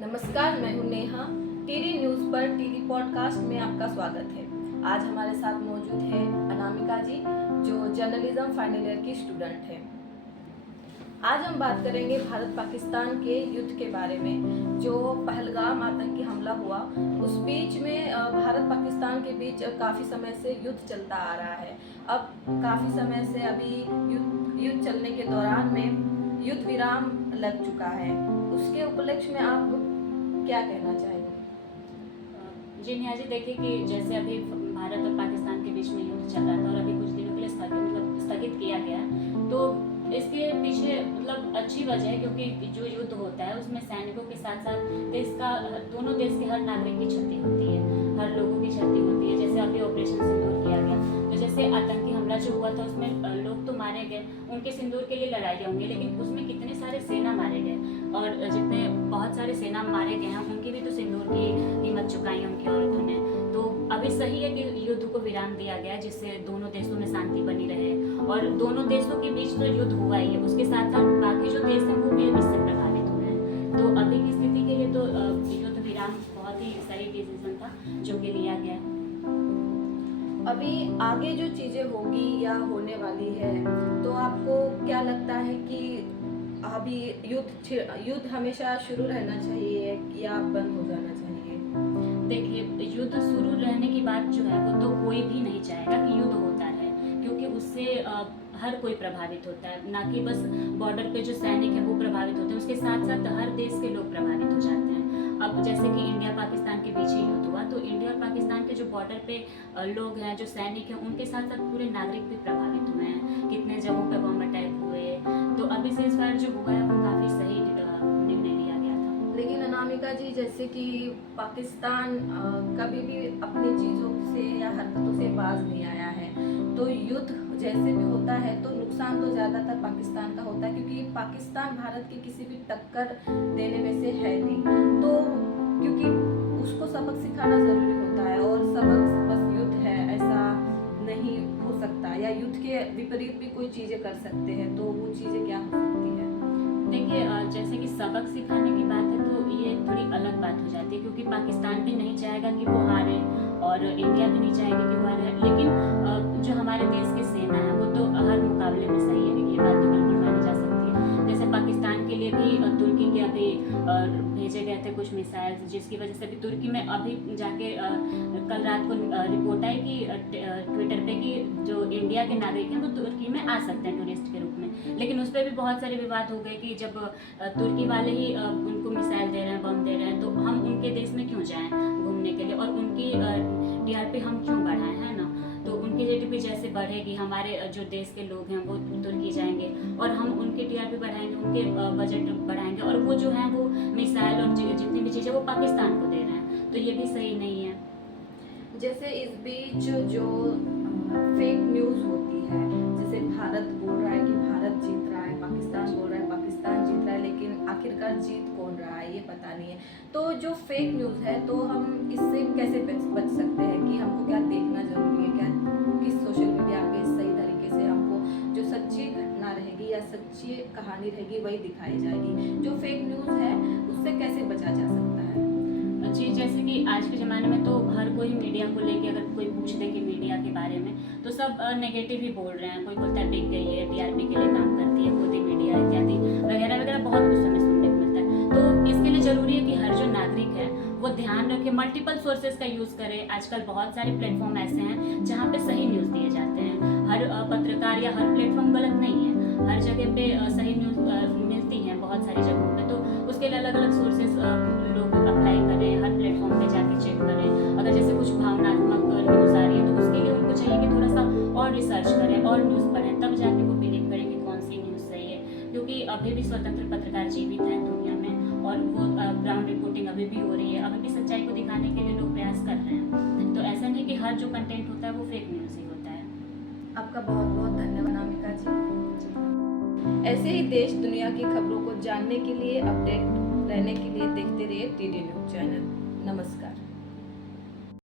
नमस्कार, मैं हूं नेहा। टीडी न्यूज़ पर टीडी पॉडकास्ट में आपका स्वागत है। आज हमारे साथ मौजूद है अनामिका जी, जो जर्नलिज्म फाइनल ईयर की स्टूडेंट है। आज हम बात करेंगे भारत पाकिस्तान के युद्ध के बारे में। जो पहलगाम आतंकी हमला हुआ, उस बीच में भारत पाकिस्तान के बीच काफ़ी समय से युद्ध चलता आ रहा है। अब काफ़ी समय से अभी युद्ध चलने के दौरान में युद्ध विराम लग चुका है। उसके उपलक्ष्य में आप क्या कहना चाहेंगे? जी नेहा जी, देखिए कि जैसे अभी भारत और पाकिस्तान के बीच में युद्ध चल रहा था और अभी कुछ दिनों के लिए स्थगित किया गया, तो इसके पीछे अच्छी वजह है, क्योंकि जो युद्ध होता है उसमें सैनिकों के साथ साथ दोनों देश के हर नागरिक की क्षति होती है, हर लोगों की क्षति होती है। जैसे अभी ऑपरेशन सिंदूर किया गया, तो जैसे आतंकी हमला जो हुआ था उसमें लोग तो मारे गए, उनके सिंदूर के लिए लड़ाइयाँ होंगी, लेकिन उसमें कितने सारे सेना मारे गए, और जितने बहुत सारे सेना मारे गए हैं उनकी भी तो सिंदूर की कीमत चुकाई है उनकी औरतों ने। तो अभी सही है कि युद्ध को विराम दिया गया, जिससे दोनों देशों में शांति बनी रहे, और दोनों देशों के बीच तो युद्ध हुआ ही है, उसके साथ साथ बाकी जो देश हैं वो भी इससे प्रभावित हो रहे हैं। तो अभी की स्थिति के लिए तो युद्ध विराम बहुत ही सही डिसीजन था जो कि लिया गया है। अभी आगे जो चीज़ें होगी या होने वाली है, तो आपको क्या लगता है कि अभी युद्ध हमेशा शुरू रहना चाहिए या बंद हो जाना चाहिए? देखिए, युद्ध शुरू रहने की बात जो है वो तो कोई भी नहीं चाहेगा कि युद्ध होता है, क्योंकि उससे हर कोई प्रभावित होता है, ना कि बस बॉर्डर पे जो सैनिक है वो प्रभावित होते हैं, उसके साथ साथ हर देश के लोग प्रभावित हो जाते हैं। अब जैसे कि इंडिया पाकिस्तान के बीच ही युद्ध हुआ, तो इंडिया और पाकिस्तान के जो बॉर्डर पे लोग हैं, जो सैनिक हैं, उनके साथ साथ पूरे नागरिक भी प्रभावित हुए हैं। कितने जगहों पे बम अटैक हुए, तो अभी से इस बार जो हुआ है वो काफ़ी सही निर्णय लिया गया था। लेकिन अनामिका जी, जैसे कि पाकिस्तान कभी भी अपनी चीज़ों से या हरकतों से बाज नहीं आया है, तो युद्ध जैसे भी होता है तो नुकसान तो ज़्यादातर पाकिस्तान का होता है, क्योंकि पाकिस्तान भारत की किसी भी टक्कर देने में से है नहीं। तो क्योंकि उसको सबक सिखाना ज़रूरी होता है, और सबक बस युद्ध है ऐसा नहीं हो सकता, या युद्ध के विपरीत भी कोई चीज़ें कर सकते हैं, तो वो चीज़ें क्या हो सकती है? देखिए, जैसे कि सबक सिखाने की बात है तो ये थोड़ी अलग बात हो जाती है, क्योंकि पाकिस्तान भी नहीं चाहेगा कि वो हारे और इंडिया भी नहीं चाहेगी कि वो हारे, लेकिन जो हमारे देश की सेना है वो तो हर मुकाबले में सही है, ये बात तो बिल्कुल मानी जा सकती है। जैसे पाकिस्तान के लिए भी तुर्की के अभी भेजे गए थे कुछ मिसाइल्स, जिसकी वजह से भी तुर्की में अभी जाके कल रात को रिपोर्ट आई कि ट्विटर पे कि जो इंडिया के नागरिक हैं वो तुर्की में आ सकते हैं टूरिस्ट के रूप में, लेकिन उस पर भी बहुत सारे विवाद हो गए कि जब तुर्की वाले ही उनको मिसाइल दे रहे हैं, बम दे रहे हैं, तो हम उनके देश में क्यों जाएं घूमने के लिए, और उनकी टीआरपी हम क्यों बढ़ाएं, है ना। तो उनकी जीडीपी जैसे बढ़ेगी, हमारे जो देश के लोग हैं वो तुर्की जाएंगे और हम उनकी टीआरपी बढ़ाएंगे, उनके बजट बढ़ाएंगे, और वो जो है वो मिसाइल और जितनी भी चीज़ें वो पाकिस्तान को दे रहे हैं, तो ये भी सही नहीं है। जैसे इस बीच जो फेक न्यूज़ होती है, जैसे भारत बोल रहा है कि भारत जीत रहा है, पाकिस्तान बोल रहा है पाकिस्तान जीत रहा है, लेकिन आखिरकार जीत कौन रहा है ये पता नहीं है। तो जो फेक न्यूज़ है, तो हम इससे कैसे बच सकते हैं कि हमको क्या देखना जरूरी है, क्या किस सोशल मीडिया पे सही तरीके से हमको जो सच्ची घटना रहेगी या सच्ची कहानी रहेगी वही दिखाई जाएगी। जो फेक न्यूज़ है उससे कैसे बचा जा सकता है? जी, जैसे कि आज के ज़माने में तो हर कोई मीडिया को लेके अगर कोई पूछ दे कि मीडिया के बारे में, तो सब नेगेटिव ही बोल रहे हैं। कोई बोलता है बिक गई है, टीआरपी के लिए काम करती है, गोदी मीडिया इत्यादि वगैरह वगैरह, बहुत कुछ हमें सुनने को मिलता है। तो इसके लिए ज़रूरी है कि हर जो नागरिक है वो ध्यान रखे, मल्टीपल सोर्सेज का यूज़ करे। आजकल बहुत सारे प्लेटफॉर्म ऐसे हैं जहाँ पे सही न्यूज़ दिए जाते हैं। हर पत्रकार या हर प्लेटफॉर्म गलत नहीं है, हर जगह पे सही न्यूज़ मिलती है बहुत सारी जगहों पे। तो उसके लिए अलग अलग सोर्सेज लोग अप्लाई करें, हर प्लेटफॉर्म पे जाके चेक करें। अगर जैसे कुछ भावनात्मक न्यूज़ आ रही है तो उसके लिए उनको चाहिए कि थोड़ा सा और रिसर्च करें और न्यूज़ पढ़ें, तब जाके वो बिलीव करें कि कौन सी न्यूज़ सही है, क्योंकि अभी भी स्वतंत्र पत्रकार जीवित हैं दुनिया में, और वो ग्राउंड रिपोर्टिंग अभी भी हो रही है, अभी भी सच्चाई को दिखाने के लिए लोग प्रयास कर रहे हैं। तो ऐसा नहीं कि हर जो कंटेंट होता है वो फेक न्यूज़ ही होता है। आपका बहुत बहुत धन्यवाद अनामिका जी। ऐसे ही देश दुनिया की खबरों को जानने के लिए, अपडेट रहने के लिए देखते रहिए टीडी न्यूज़ चैनल। नमस्कार।